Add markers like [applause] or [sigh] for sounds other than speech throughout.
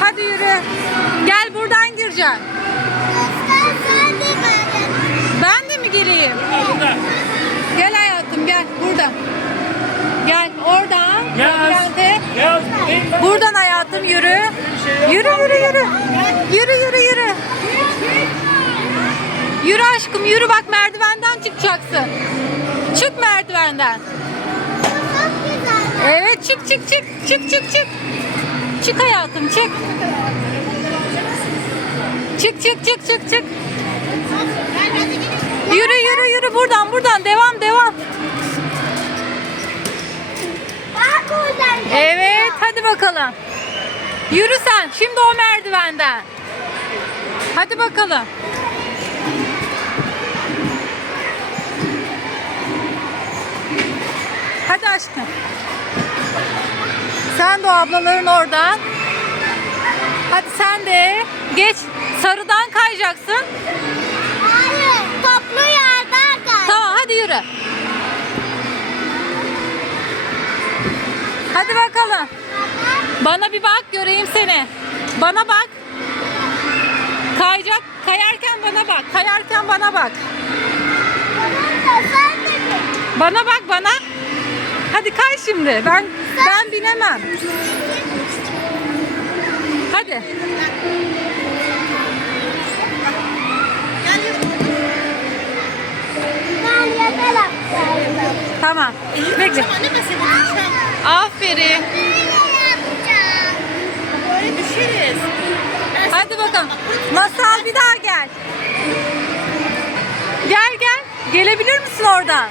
Hadi yürü. Gel buradan gireceğim. Ben de mi gireyim? Gel hayatım gel buradan. Gel oradan. Gel. Buradan hayatım yürü. Şey yürü yürü yürü. Yürü yürü yürü. Yürü aşkım yürü bak merdivenden çıkacaksın. Çık merdivenden. Evet çık çık çık çık çık çık. Çık hayatım çık. Çık çık çık çık çık. Yürü yürü yürü buradan buradan devam devam. Evet hadi bakalım. Yürü sen şimdi o merdivenden. Hadi bakalım. Sen de o ablaların oradan. Hadi sen de geç. Sarıdan kayacaksın. Hayır. Toplu yerden kay. Tamam hadi yürü. Hadi bakalım. Bana bir bak göreyim seni. Bana bak. Kayacak. Kayarken bana bak. Kayarken bana bak. Bana bak bana. Hadi kay şimdi. Ben ben binemem. Hadi. Tamam. Bekle. Aferin. Hadi bakalım. Masal bir daha gel. Gel gel. Gelebilir misin oradan?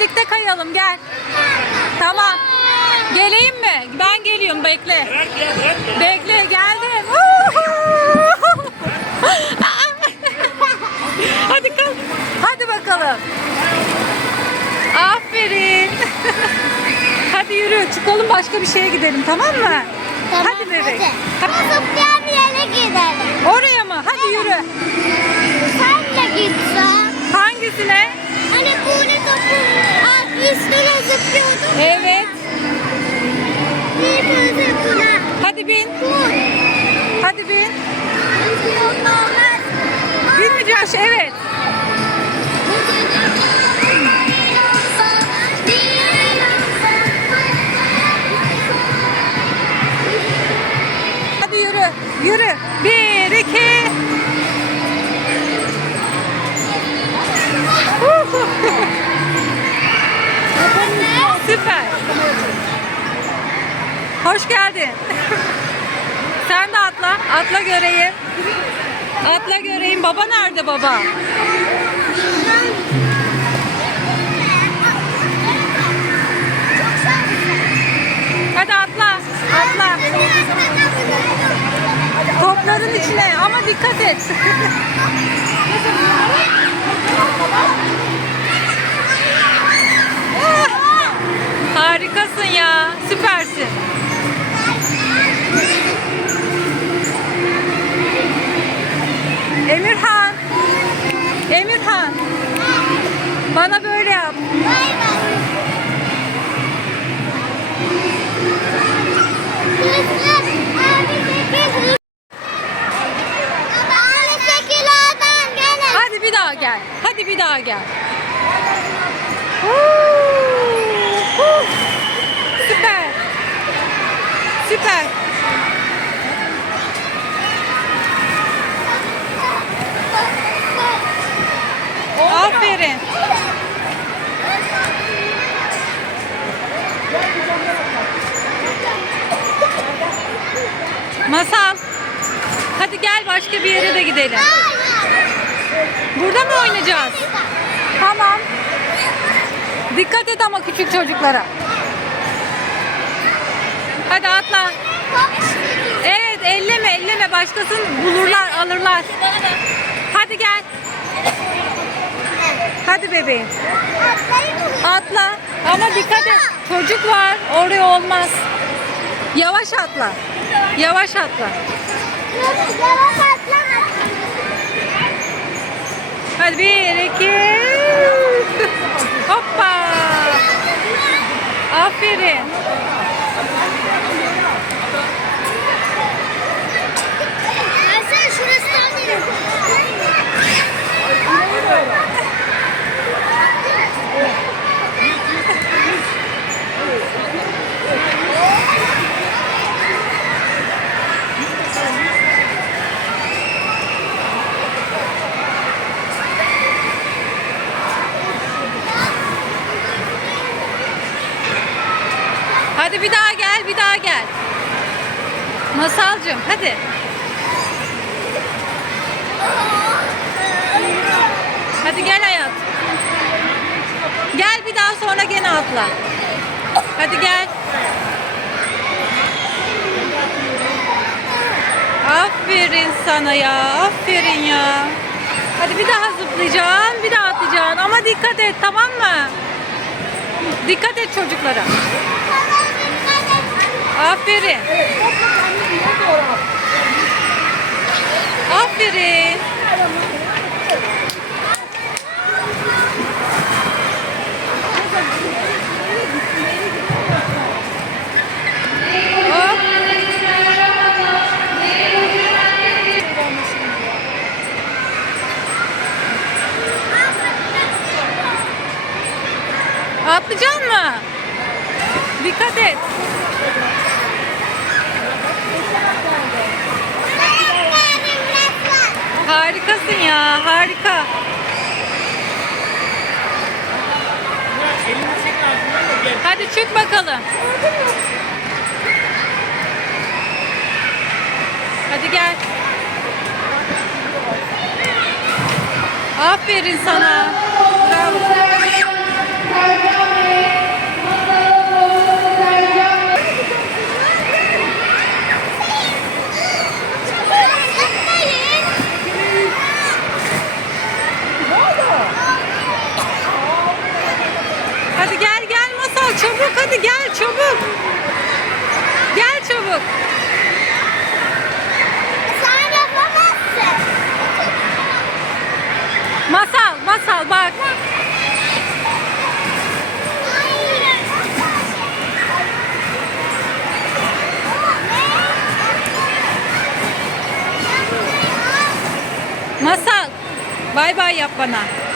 Birlikte kayalım gel. Tamam. Geleyim mi? Ben geliyorum bekle. Bekle geldim. [laughs] Hadi kalk. Hadi bakalım. Aferin. [laughs] Hadi yürü çıkalım başka bir şeye gidelim tamam mı? Tamam, hadi bebek. Hadi. hadi. bir yere gidelim. Oraya mı? Hadi evet. yürü. Sen de gitsen. Hangisine? Hani bunu topu üstüne lezzetli Hoş geldin. [laughs] Sen de atla. Atla göreyim. Atla göreyim. Baba nerede baba? Hadi atla. Atla. Topların içine ama dikkat et. [laughs] Harikasın ya. Süpersin. Emirhan. Emirhan. Bana böyle yap. Bay bir yere de gidelim. Burada mı oynayacağız? Tamam. Dikkat et ama küçük çocuklara. Hadi atla. Evet elleme elleme Başkasını bulurlar alırlar. Hadi gel. Hadi bebeğim. Atla. Ama dikkat et. Çocuk var. Oraya olmaz. Yavaş atla. Yavaş atla. Yavaş atla. Hadi bir, iki. Hoppa. Aferin. gel bir daha gel. Masalcığım hadi. Hadi gel hayat. Gel bir daha sonra gene atla. Hadi gel. Aferin sana ya. Aferin ya. Hadi bir daha zıplayacaksın, bir daha atacaksın. Ama dikkat et tamam mı? Dikkat et çocuklara. Aferin. Aferin. Atlayacak mı? Dikkat et. harikasın ya. Harika. Hadi çık bakalım. Hadi gel. Aferin sana. Bravo. çabuk hadi gel çabuk. Gel çabuk. Sen yapamazsın. Masal, masal bak. Masal, bay bay yap bana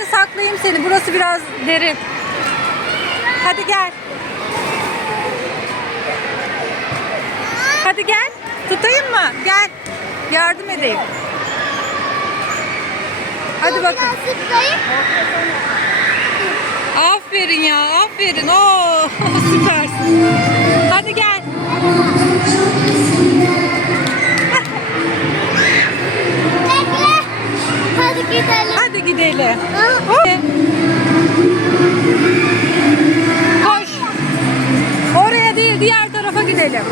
yerde saklayayım seni. Burası biraz derin. Hadi gel. Hadi gel. Tutayım mı? Gel. Yardım edeyim. Hadi bakın. Aferin ya. Aferin. Oo, [laughs] süpersin. Hadi gel. öyle. Koş. Oraya değil diğer tarafa gidelim.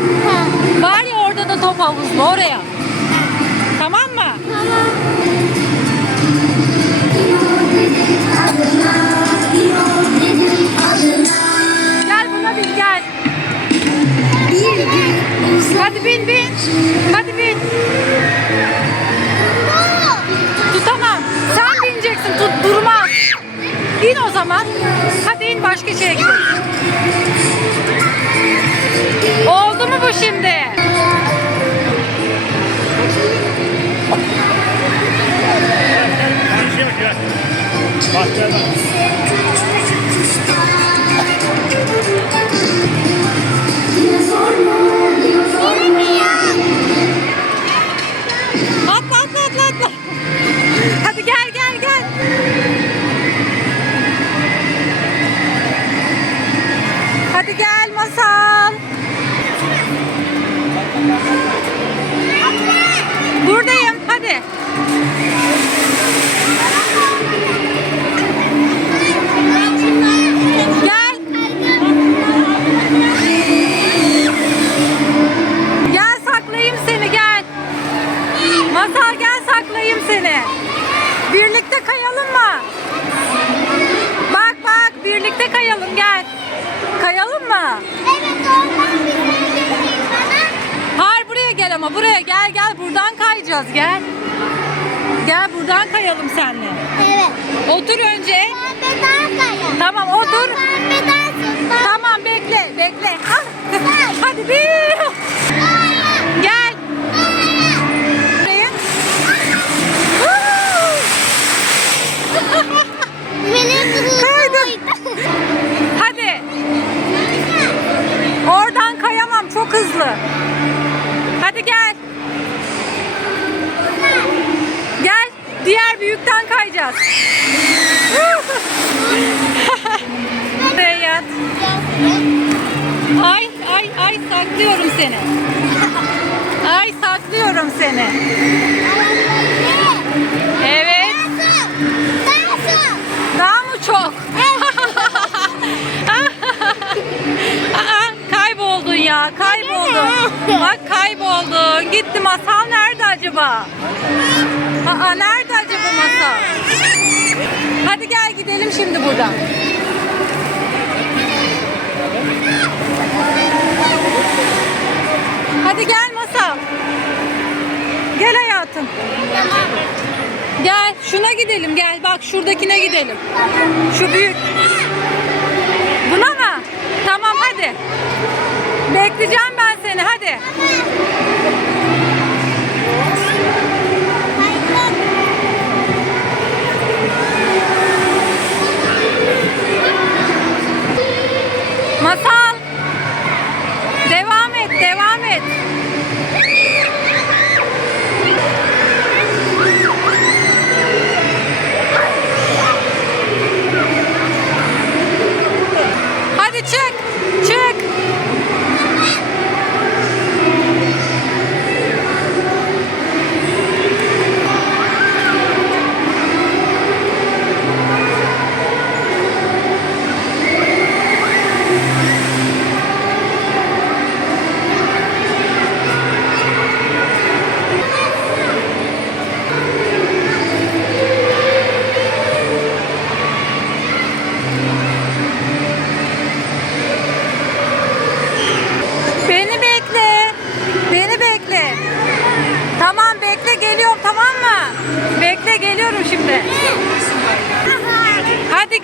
Var ya orada da top havuzlu oraya. Tamam mı? Tamam. Gel buna bin gel. Bin bin. Hadi bin bin. Hadi bin. İn o zaman. Hadi in başka şeye gidelim. Oldu mu bu şimdi? Bak, gel buradan kayacağız gel. Gel buradan kayalım senle. Evet. Otur önce. Ben Tamam otur. Ben beden Tamam bekle bekle. Ah. [laughs] Hadi bir. Gel. [laughs] Benim biraz. Beyat. [laughs] ay ay ay saklıyorum seni. Ay saklıyorum seni. Evet. Daha mı çok? [laughs] Aa, kayboldun ya kayboldun. Bak kayboldun. Gitti masal nerede acaba? Aa, nerede acaba? Tatlı masa. Hadi gel gidelim şimdi buradan. Hadi gel masa. Gel hayatım. Tamam. Gel şuna gidelim gel bak şuradakine gidelim. Şu büyük. Buna mı? Tamam hadi. Bekleyeceğim ben seni hadi.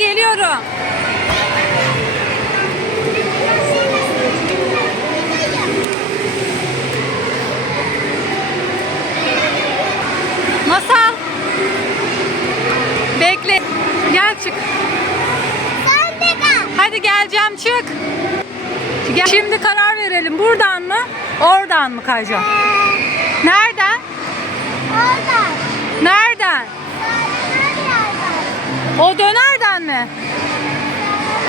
geliyorum. Masal. Bekle. Gel çık. Hadi geleceğim çık. Gel. Şimdi karar verelim. Buradan mı? Oradan mı kayacağım? Ee, Nereden? Oradan. O dönerden mi?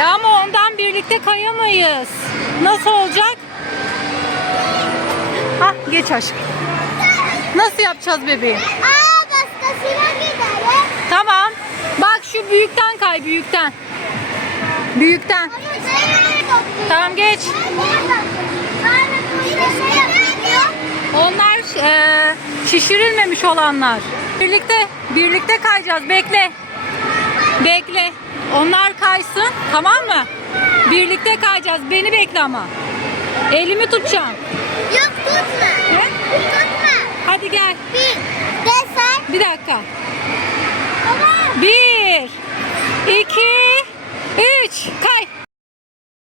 E ama ondan birlikte kayamayız. Nasıl olacak? Ha geç aşk. Nasıl yapacağız bebeğim? Aa başkasına gider. Tamam. Bak şu büyükten kay büyükten. Büyükten. Tamam geç. Şey Onlar e, şişirilmemiş olanlar. Birlikte birlikte kayacağız. Bekle. Bekle. Onlar kaysın. Tamam mı? Birlikte kayacağız. Beni bekle ama. Elimi tutacağım. Yok tutma. He? Tutma. Hadi gel. Bir. Desen. Bir dakika. Baba. Bir. iki, Üç. Kay.